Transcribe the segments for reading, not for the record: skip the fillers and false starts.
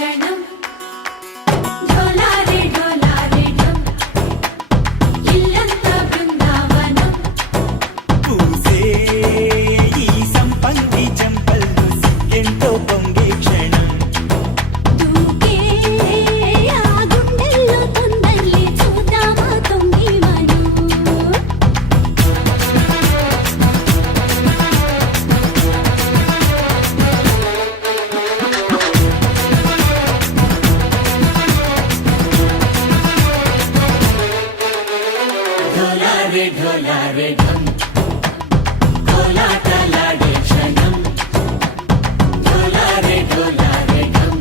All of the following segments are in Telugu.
క్షణం ఢోలారే ఢోలారే ఢమ్ ఇల్లంతా బృందావనం పూసే ఈ సంపంగి చెంపల్లో సిగ్గెంతో పొంగే క్షణం దూకే ఆ గుండెల్లో తొందరలే చూద్దామా తొంగి మనం ఢోలారే ఢోలారే ఢమ్ కోలాటలాడే క్షణం ఢోలారే ఢోలారే ఢమ్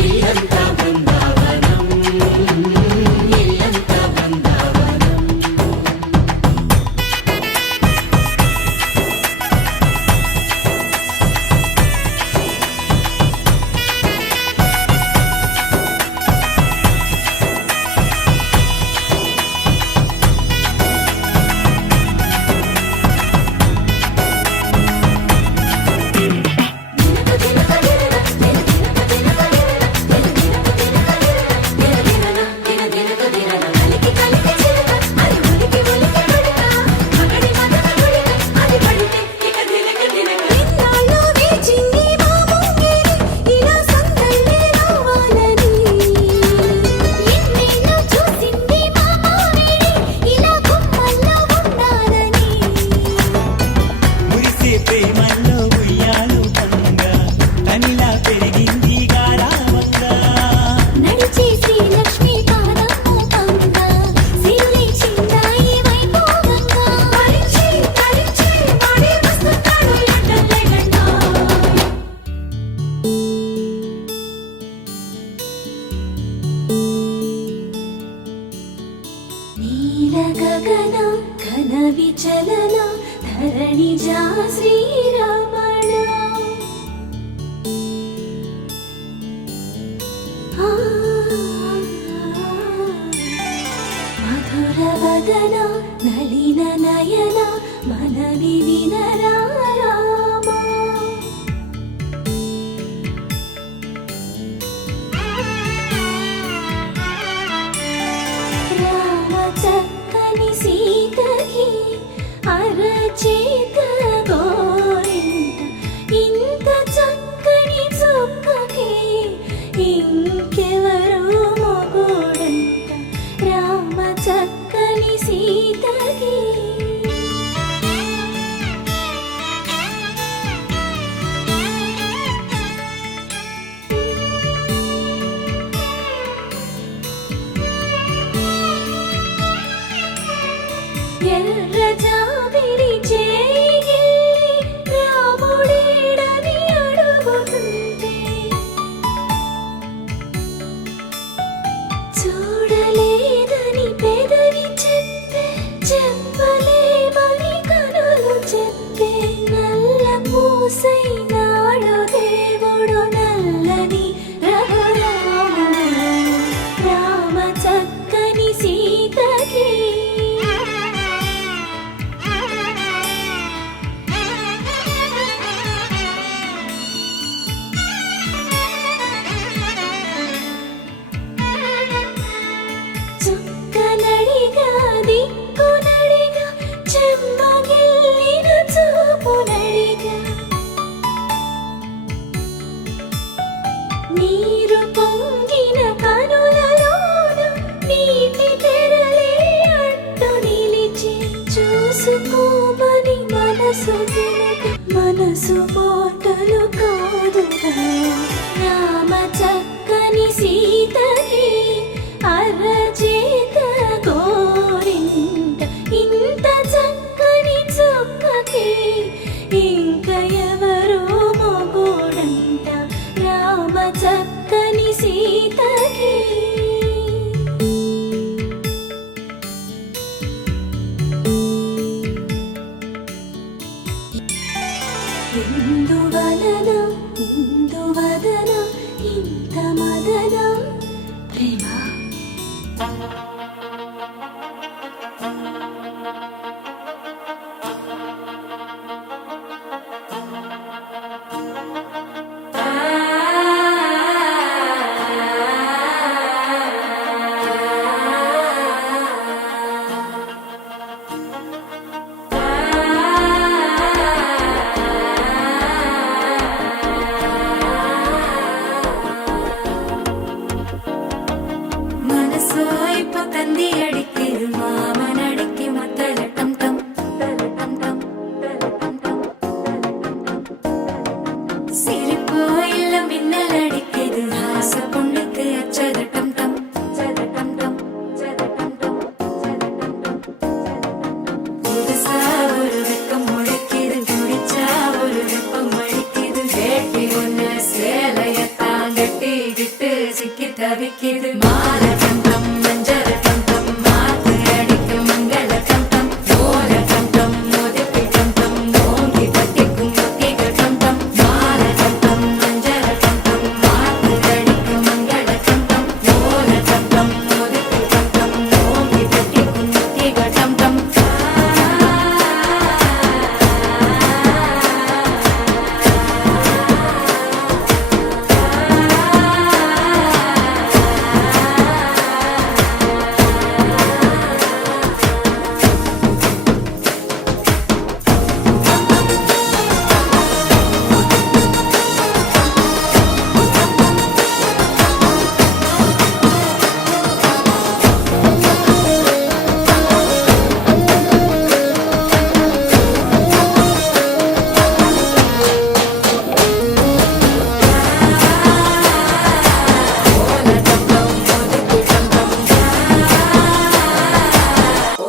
ఇల్లంతా బృందావనం ఇల్లంతా బృందావనం మురిసే ప్రేమల్లో ఉయ్యాలు పంగా తనిలా పెరిగింది గారావంగా నడిచే శ్రీలక్ష్మి పాదము పంగా సిరులే చిందాయి వైభోగంగా తరించి తరించి వాడే వస్తున్నాడు లడ్డల్లెగండా నీల గగన ఘన విచలన ధరణి జా శ్రీరమణ మధుర వదన నలిన నయన మనవి వినరా రామా రామ చక్కని సీతకి అరచేత గోరింట ఇంత చక్కని చుక్కకి ఇంకెవరు మొగుడంట రామ చక్కని సీతకి ఎర్ర జాబిలి చేయి రాముడేడని అడుగుతుంటే చూడలేదని పెదవి చెప్పే చెప్పలేమని కనులు చెప్పే నల్ల పూసైనాడు దేవుడు నల్లని రఘురాముడు రామ చక్కని సీతకి చుక్కనడిగా దిక్కునడిగా చెమ్మగిల్లిన చూపునడిగా నీరు పొంగిన కనులలోన నీటి తెరలే అడ్డు నిలిచి చూసుకోమని మనసు తెలుగు మనసు పోటలు కాదుగా రామ చక్కని సీతకి అరచేత గోరింట ఇంత చక్కని చుక్కకి ఇంక ఎవరు మొగుడంట రామ చక్కని సీతకి ఎందువల్ల தவிக்குது மாற டம் டம் மஞ்சர டம் டம் மாத்து அடிக்கும் மங்கள டம் டம் ஓர டம் டம் மோதிப்பி டம் டம் ஓங்கி தட்டிக்கும் முத்திக டம் டம் மாற டம் டம் மஞ்சர டம் டம் மாத்து அடிக்கும் மங்கள டம் டம் ஓர டம் டம் மோதிப்பி டம் டம் ஓங்கி தட்டிக்கும் முத்திக டம் டம்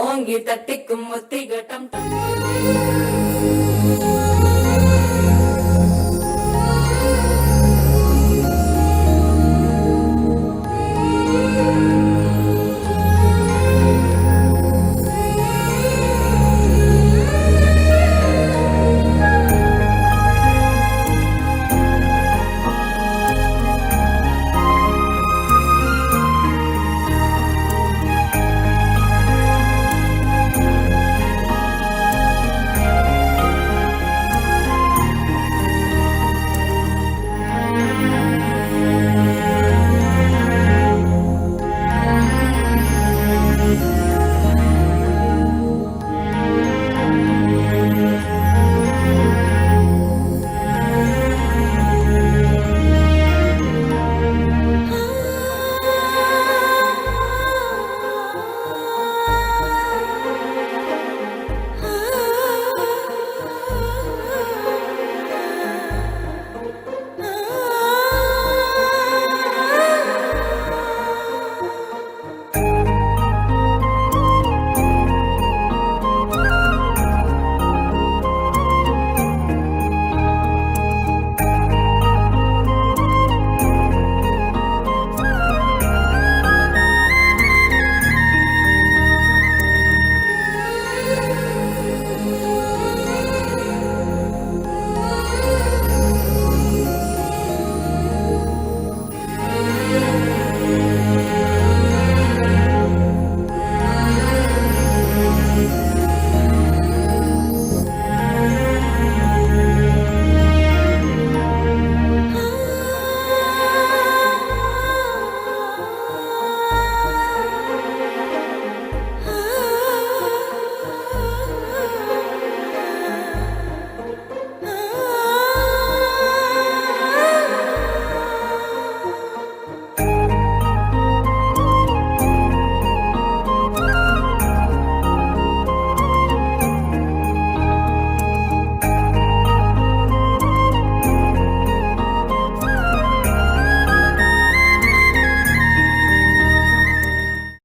ஓங்கி தட்டிக்கும் முத்திக